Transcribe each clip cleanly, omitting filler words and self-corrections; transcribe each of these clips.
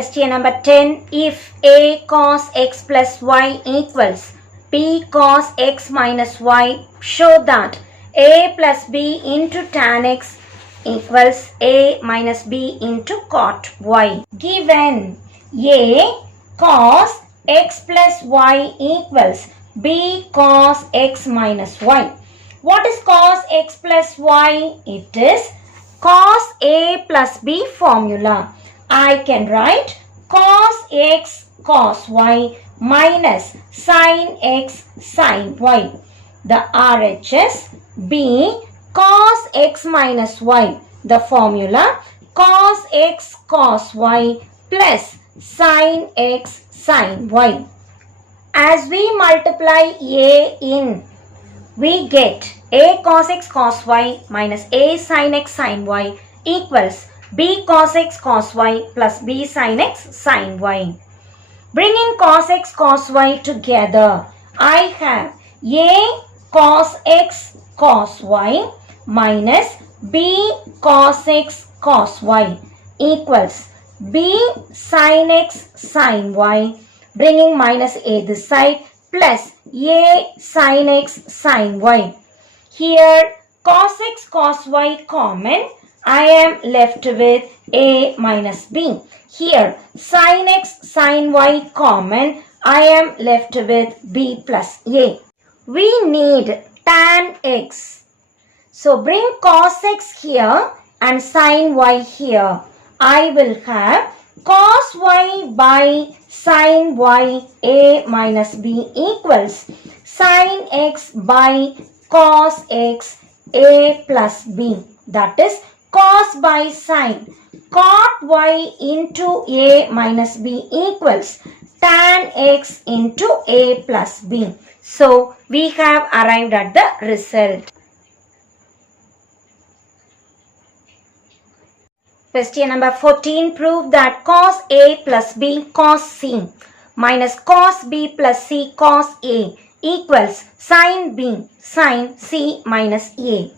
Question number 10. If A cos x plus y equals B cos x minus y, show that A plus B into tan x equals A minus B into cot y. Given A cos x plus y equals B cos x minus y. What is cos x plus y? It is cos A plus B formula. I can write cos x cos y minus sin x sin y. The RHS B cos x minus y. The formula cos x cos y plus sin x sin y. As we multiply A in, we get A cos x cos y minus A sin x sin y equals B cos x cos y plus B sin x sin y. Bringing cos x cos y together, I have A cos x cos y minus B cos x cos y equals B sin x sin y, bringing minus A this side, plus A sin x sin y. Here cos x cos y common, I am left with A minus B. Here sin x sin y common, I am left with B plus A. We need tan x. So bring cos x here and sin y here. I will have cos y by sin y A minus B equals sin x by cos x A plus B. That is cos by sin. Cot y into A minus B equals tan x into A plus B. So we have arrived at the result. Question number 14. Prove that cos A plus B cos C minus cos B plus C cos A equals sin B sin C minus A.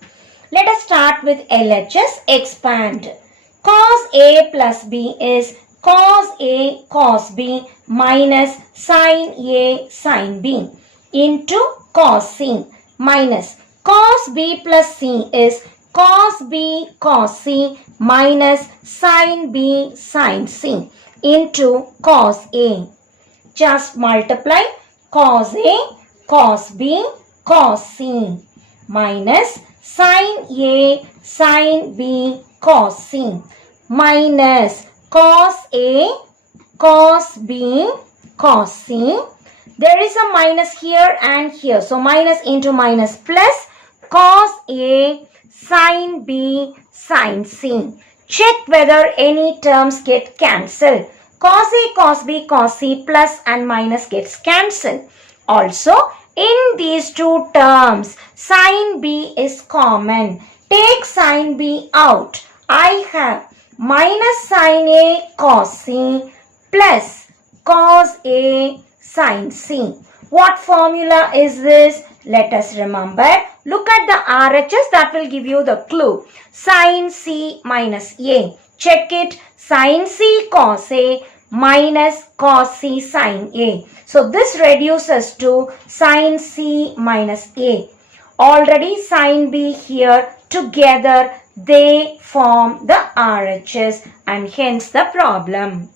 Let us start with LHS. Expand. Cos A plus B is cos A cos B minus sin A sin B into cos C minus cos B plus C is cos B cos C minus sin B sin C into cos A. Just multiply cos A cos B cos C minus sin A sin B cos C minus cos A cos B cos C. There is a minus here and here. So minus into minus plus cos A sin B sin C. Check whether any terms get cancelled. Cos A cos B cos C plus and minus gets cancelled. Also, in these two terms, sin B is common. Take sin B out. I have minus sin A cos C plus cos A sin C. What formula is this? Let us remember. Look at the RHS, that will give you the clue. Sin C minus A. Check it. Sin C cos A minus cos C sin A. So this reduces to sin C minus A. Already sin B here, together they form the RHS and hence the problem.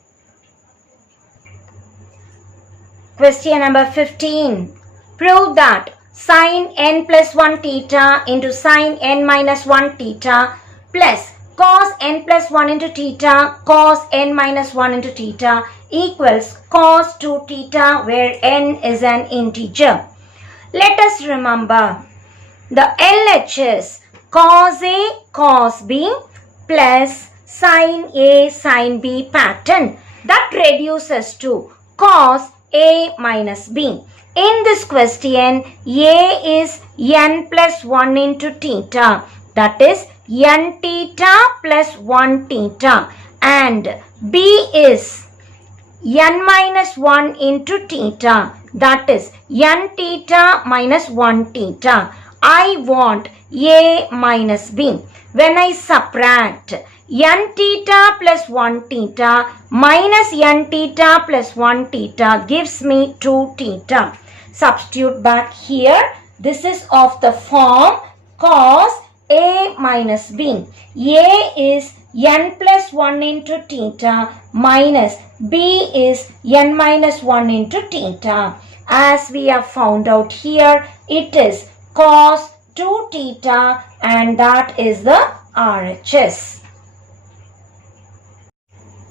Question number 15. Prove that sin n plus 1 theta into sin n minus 1 theta plus cos n plus 1 into theta cos n minus 1 into theta equals cos 2 theta where n is an integer. Let us remember the LHS cos A cos B plus sin A sin B pattern that reduces to cos A minus B. In this question, A is n plus 1 into theta, that is n theta plus 1 theta, and B is n minus 1 into theta, that is n theta minus 1 theta. I want A minus B. When I subtract n theta plus 1 theta minus n theta plus 1 theta gives me 2 theta. Substitute back here. This is of the form cos A minus B. A is n plus 1 into theta minus B is n minus 1 into theta. As we have found out here, it is cos 2 theta and that is the RHS.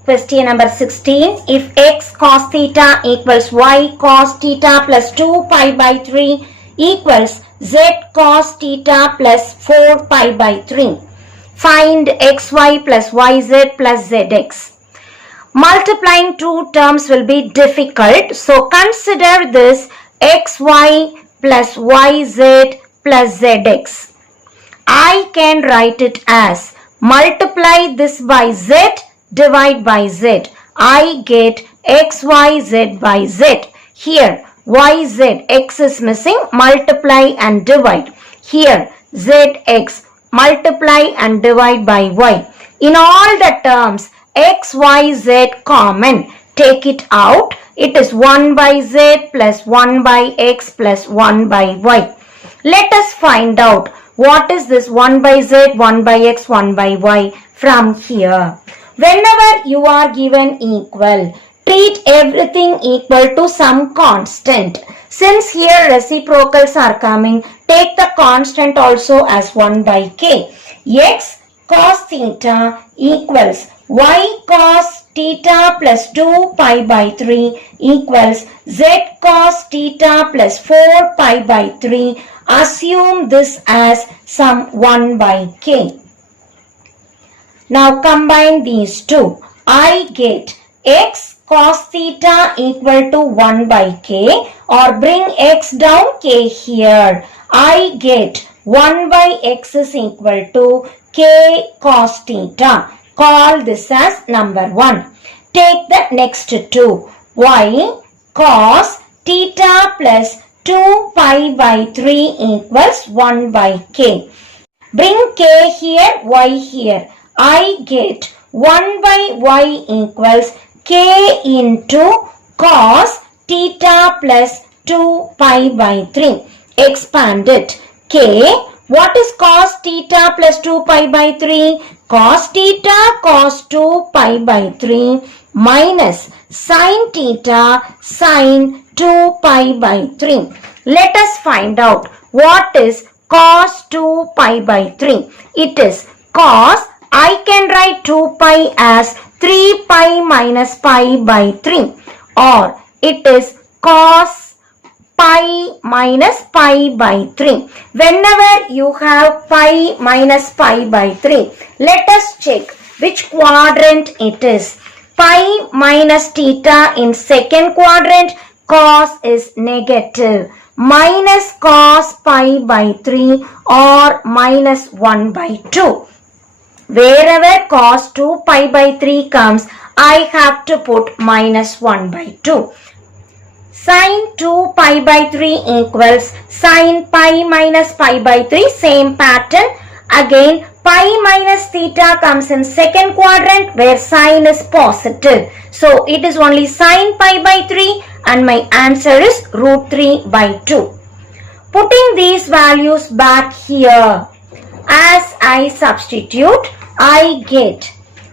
Question number 16. If x cos theta equals y cos theta plus 2 pi by 3 equals z cos theta plus 4 pi by 3. Find xy plus yz plus zx. Multiplying two terms will be difficult. So consider this xy plus yz plus zx. I can write it as multiply this by z, divide by z. I get xyz by z. Here yz, x is missing, multiply and divide. Here zx, multiply and divide by y. In all the terms, x, y, z common. Take it out. It is 1 by z plus 1 by x plus 1 by y. Let us find out what is this 1 by z, 1 by x, 1 by y from here. Whenever you are given equal, treat everything equal to some constant. Since here reciprocals are coming, take the constant also as 1 by k. X cos theta equals y cos theta plus 2 pi by 3 equals z cos theta plus 4 pi by 3. Assume this as some 1 by k. Now combine these two. I get x cos theta equal to 1 by k, or bring x down, k here. I get 1 by x is equal to k cos theta. Call this as number 1. Take the next two. Y cos theta plus 2 pi by 3 equals 1 by k. Bring k here, y here. I get 1 by y equals k into cos theta plus 2 pi by 3. Expand it. K, what is cos theta plus 2 pi by 3? Cos theta cos 2 pi by 3 minus sin theta sin 2 pi by 3. Let us find out what is cos 2 pi by 3. It is cos, I can write 2 pi as 3 pi minus pi by 3, or it is cos pi minus pi by 3. Whenever you have pi minus pi by 3, let us check which quadrant it is. Pi minus theta in second quadrant, cos is negative. Minus cos pi by 3 or minus 1 by 2. Wherever cos 2 pi by 3 comes, I have to put minus 1 by 2. Sin 2 pi by 3 equals sin pi minus pi by 3. Same pattern. Again, pi minus theta comes in second quadrant where sin is positive. So, it is only sin pi by 3 and my answer is root 3 by 2. Putting these values back here, as I substitute, I get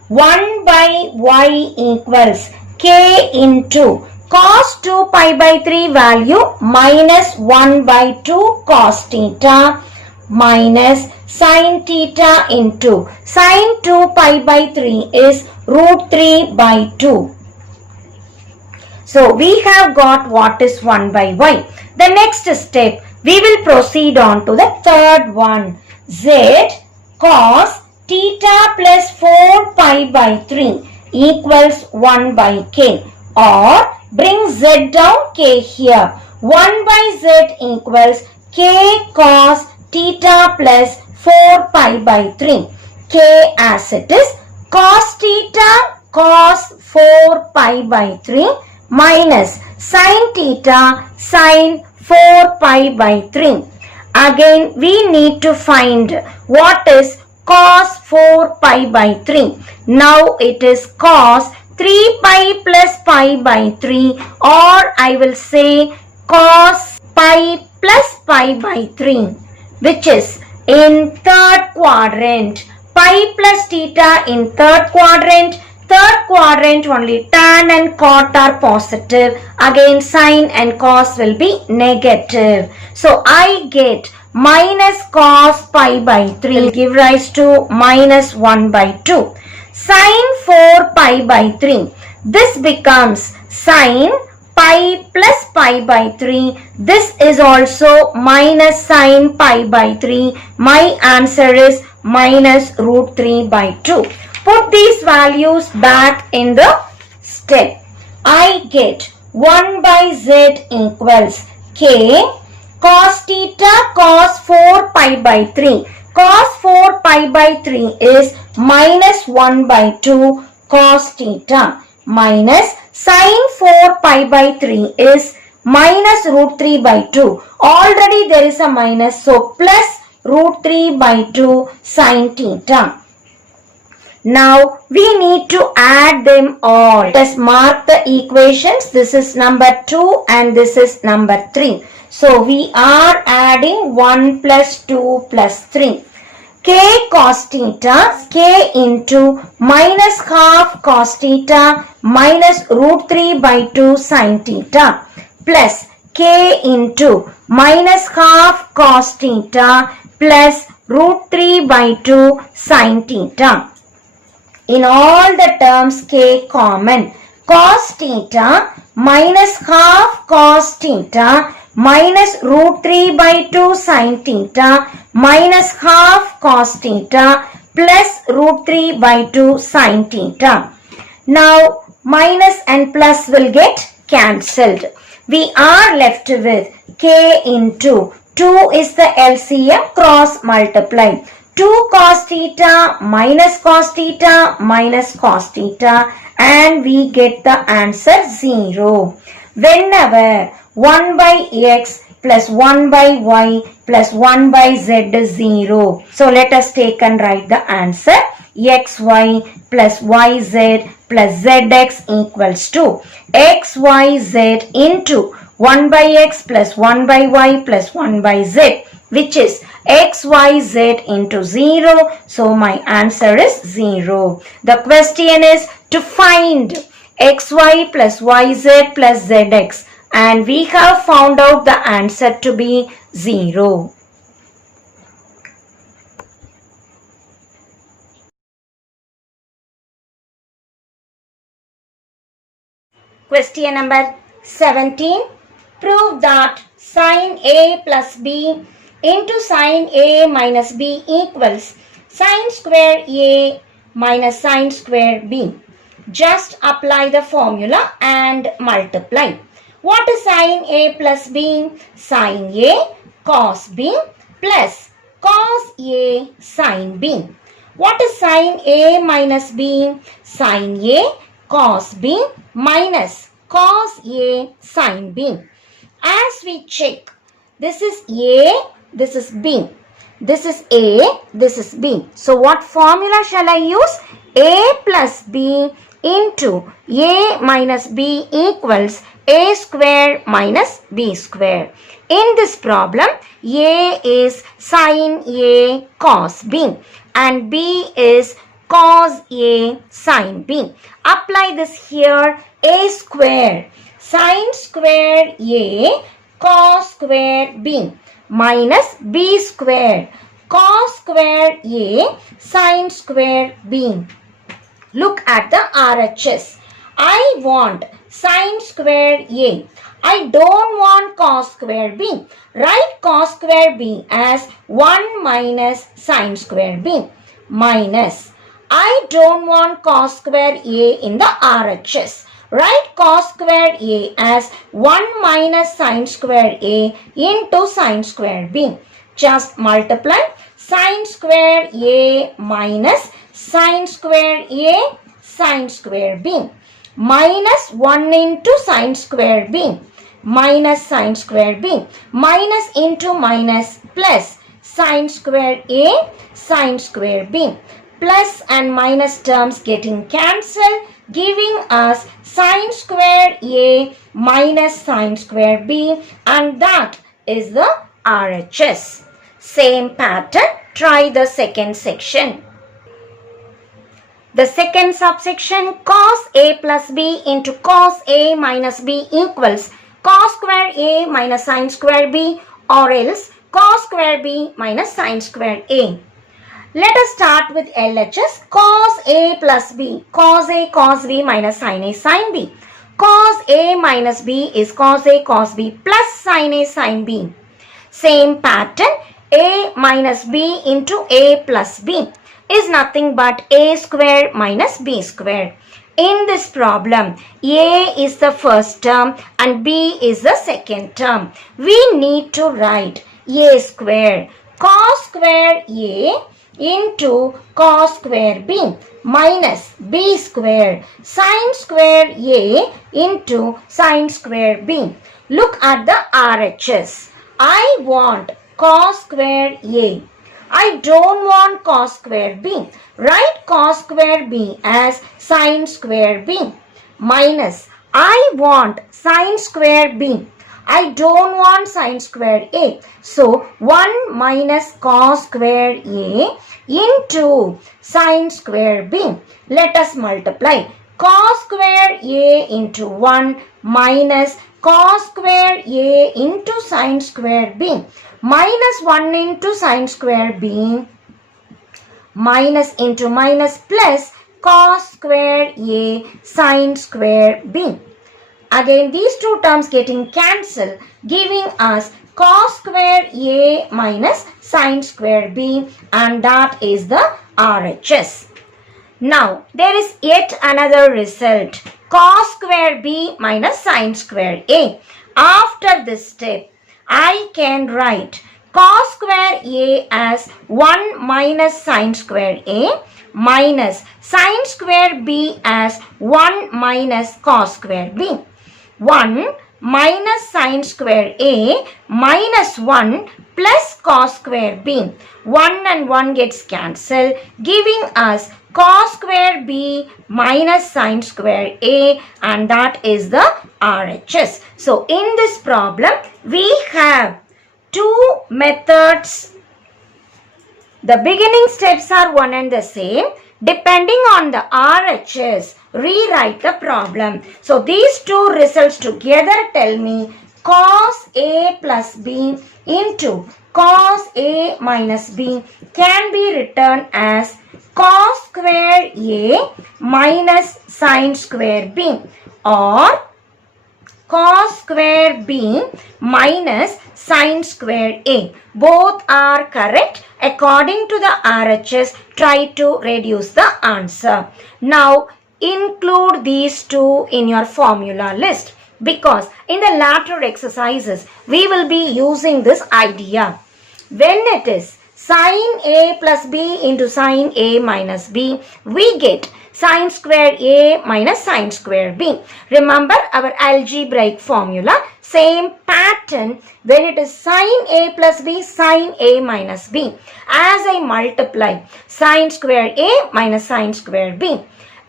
1 by y equals k into cos 2 pi by 3 value minus 1 by 2 cos theta minus sin theta into sin 2 pi by 3 is root 3 by 2. So we have got what is 1 by y. The next step, we will proceed on to the third one. Z cos theta plus 4 pi by 3 equals 1 by k, or bring z down, k here. 1 by z equals k cos theta plus 4 pi by 3. K as it is, cos theta cos 4 pi by 3 minus sin theta sin 4 pi by 3. Again, we need to find what is cos 4 pi by 3. Now it is cos 3 pi plus pi by 3, or I will say cos pi plus pi by 3, which is in third quadrant. Pi plus theta in third quadrant. Third quadrant only tan and cot are positive. Again sine and cos will be negative. So I get minus cos pi by 3 will give rise to minus 1 by 2. Sine 4 pi by 3. This becomes sine pi plus pi by 3. This is also minus sine pi by 3. My answer is minus root 3 by 2. Put these values back in the step. I get 1 by z equals k cos theta cos 4 pi by 3. Cos 4 pi by 3 is minus 1 by 2 cos theta minus sine 4 pi by 3 is minus root 3 by 2. Already there is a minus, so plus root 3 by 2 sine theta. Now we need to add them all. Let us mark the equations. This is number 2 and this is number 3. So we are adding 1 plus 2 plus 3. K cos theta, k into minus half cos theta minus root 3 by 2 sin theta plus k into minus half cos theta plus root 3 by 2 sin theta. In all the terms k common. Cos theta minus half cos theta minus root 3 by 2 sin theta minus half cos theta plus root 3 by 2 sin theta. Now minus and plus will get cancelled. We are left with k into 2 is the LCM, cross multiply. 2 cos theta minus cos theta minus cos theta, and we get the answer 0. Whenever 1 by x plus 1 by y plus 1 by z is 0. So let us take and write the answer. xy plus yz plus zx equals to xyz into 1 by x plus 1 by y plus 1 by z, which is xyz into 0. So my answer is 0. The question is to find xy plus yz plus zx, and we have found out the answer to be 0. Question number 17. Prove that sin A plus B into sin A minus B equals sin square A minus sin square B. Just apply the formula and multiply. What is sin A plus B? Sin A cos B plus cos A sin B. What is sin A minus B? Sin A cos B minus cos A sin B. As we check, this is A, this is B. This is A, this is B. So what formula shall I use? A plus B into A minus B equals A square minus B square. In this problem, A is sin A cos B and B is cos A sin B. Apply this here. A square sin square A cos square B minus B square cos square A sin square B. Look at the RHS. I want sin square A. I don't want cos square B. Write cos square B as 1 minus sin square B minus. I don't want cos square A in the RHS. Write cos square A as 1 minus sin square A into sin square B. Just multiply sin square A minus sin square A sin square B minus 1 into sin square B minus sin square B minus into minus plus sine square A, sine square B. Plus and minus terms getting cancelled, giving us sine square A minus sine square B, and that is the RHS. Same pattern, try the second section. The second subsection, cos A plus B into cos A minus B equals cos square A minus sine square B, or else cos square B minus sine square A. Let us start with LHS. Cos A plus B, cos A cos B minus sin A sin B. Cos A minus B is cos A cos B plus sin A sin B. Same pattern, A minus B into A plus B is nothing but A square minus B square. In this problem, A is the first term and B is the second term. We need to write A square cos square A into cos square B minus B square sin square A into sin square B. Look at the RHS. I want cos square A. I don't want cos square B. Write cos square B as sin square B minus I want sin square B. I don't want sin square A. So 1 minus cos square A into sin square B. Let us multiply. Cos square A into 1 minus cos square A into sin square B minus 1 into sin square B minus into minus plus cos square A sin square B. Again these two terms getting cancelled, giving us cos square A minus sin square B, and that is the RHS. Now there is yet another result, cos square B minus sin square A. After this step, I can write cos square A as 1 minus sin square A minus sin square B as 1 minus cos square B. 1 minus sin square A minus 1 plus cos square B. 1 and 1 gets cancelled, giving us cos square B minus sin square A, and that is the RHS. So in this problem, we have two methods. The beginning steps are one and the same. Depending on the RHS, rewrite the problem. So these two results together tell me cos A plus B into cos A minus B can be written as cos square A minus sin square B, or cos square B minus sin square A. Both are correct. According to the RHS, try to reduce the answer. Now include these two in your formula list, because in the later exercises we will be using this idea. When it is sin A plus B into sin A minus B, we get sin square A minus sin square B. Remember our algebraic formula, same pattern. When it is sin A plus B, sin A minus B, as I multiply sin square A minus sin square B.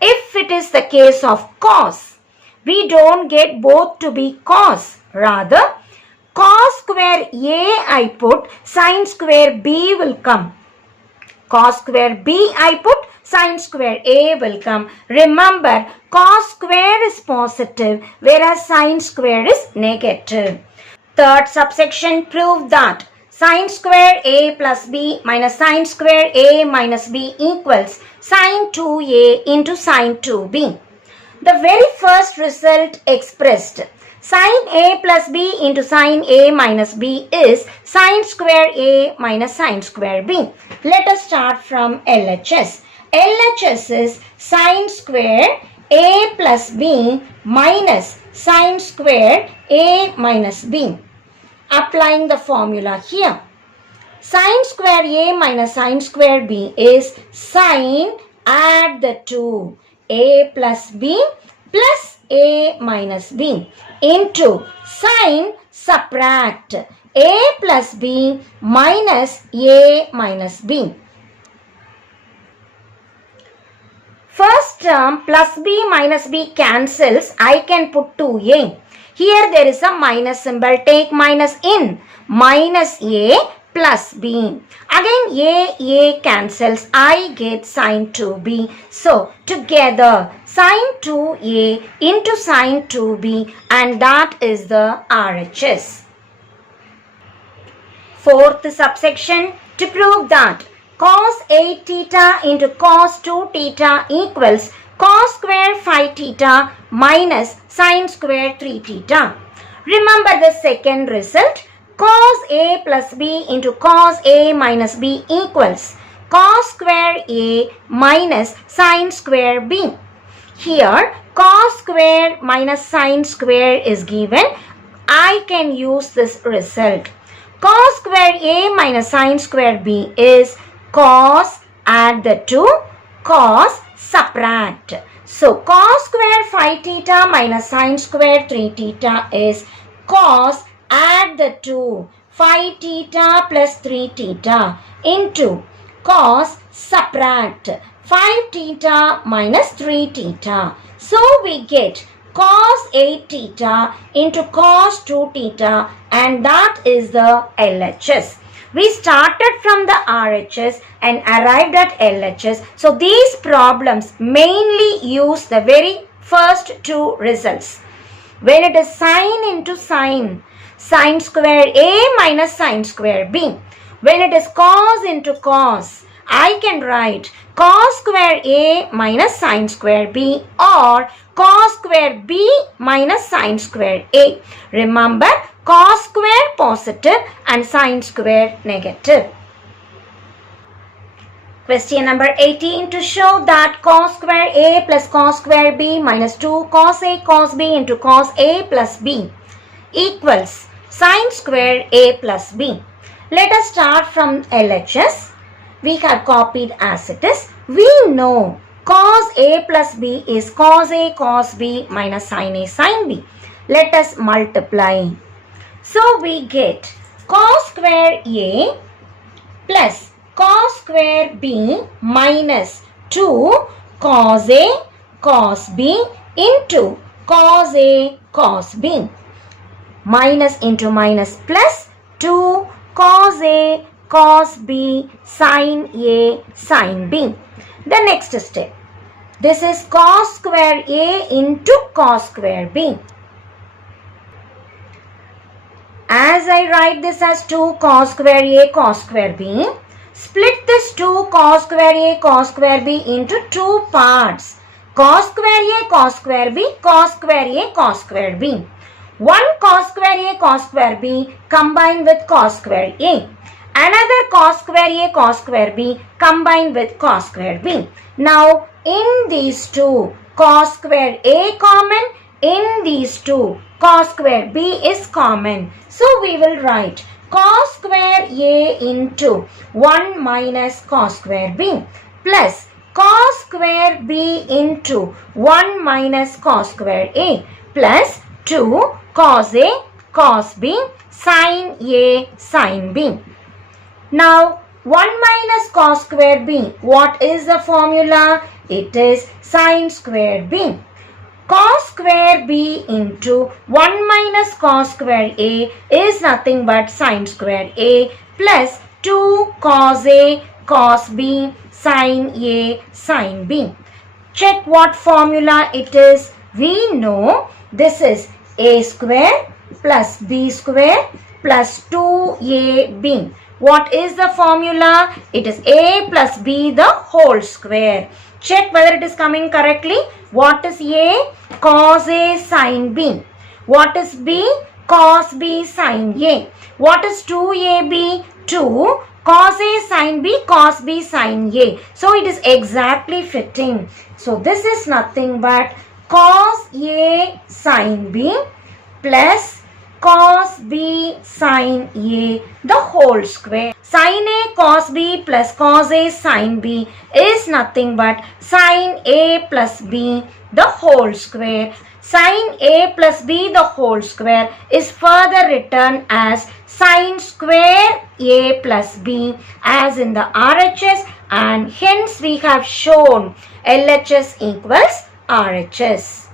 If it is the case of cos, we don't get both to be cos. Rather, cos square A I put, sin square B will come. Cos square B I put, sin square A will come. Remember, cos square is positive whereas sin square is negative. Third subsection, prove that sin square A plus B minus sin square A minus B equals sin 2A into sin 2B. The very first result expressed, sin A plus B into sin A minus B is sin square A minus sin square B. Let us start from LHS. LHS is sin square A plus B minus sin square A minus B. Applying the formula here. Sin square A minus sin square B is sin, add the two, A plus B plus A minus B, into sin, subtract A plus B minus A minus B. First term plus B minus B cancels. I can put 2A. Here there is a minus symbol. Take minus in. Minus A plus B. Again A cancels. I get sine 2B. So together sine 2A into sine 2B, and that is the RHS. Fourth subsection, to prove that cos 8 theta into cos 2 theta equals cos square 5 theta minus sine square 3 theta. Remember the second result, cos A plus B into cos A minus B equals cos square A minus sine square B. Here cos square minus sine square is given. I can use this result. Cos square A minus sine square B is cos, add the two, cos subtract. So cos square 5 theta minus sine square 3 theta is cos, add the two, 5 theta plus 3 theta into cos subtract 5 theta minus 3 theta. So we get cos 8 theta into cos 2 theta, and that is the LHS. We started from the RHS and arrived at LHS. So these problems mainly use the very first two results. When it is sine into sine, sine square A minus sine square B. When it is cos into cos, I can write cos square A minus sine square B or cos square B minus sine square A. Remember, cos square positive and sine square negative. Question number 18, to show that cos square A plus cos square B minus 2 cos A cos B into cos A plus B equals sine square A plus B. Let us start from LHS. We have copied as it is. We know cos A plus B is cos A cos B minus sin A sin B. Let us multiply. So we get cos square A plus cos square B minus 2 cos A cos B into cos A cos B. Minus into minus plus 2 cos A cos B sin A sin B. The next step. This is cos square A into cos square B. As I write this as 2 cos square A cos square B, split this 2 cos square A cos square B into two parts. Cos square A cos square B, cos square A cos square B. 1 cos square A cos square B combined with cos square A. Another cos square A cos square B combined with cos square B. Now in these two, cos square A common, in these two, cos square B is common. So we will write cos square A into 1 minus cos square B plus cos square B into 1 minus cos square A plus 2 cos A cos B sin A sin B. Now 1 minus cos square B, what is the formula? It is sin square B. Cos square B into 1 minus cos square A is nothing but sin square A plus 2 cos A cos B sin A sin B. Check what formula it is. We know this is A square plus B square plus 2AB. What is the formula? It is A plus B the whole square. Check whether it is coming correctly. What is A? Cos A sin B. What is B? Cos B sin A. What is 2AB? 2 cos A sin B cos B sin A. So it is exactly fitting. So this is nothing but cos A sin B plus cos B sin A the whole square. Sin A cos B plus cos A sin B is nothing but sin A plus B the whole square. Sin A plus B the whole square is further written as sine square A plus B as in the RHS, and hence we have shown LHS equals RHS.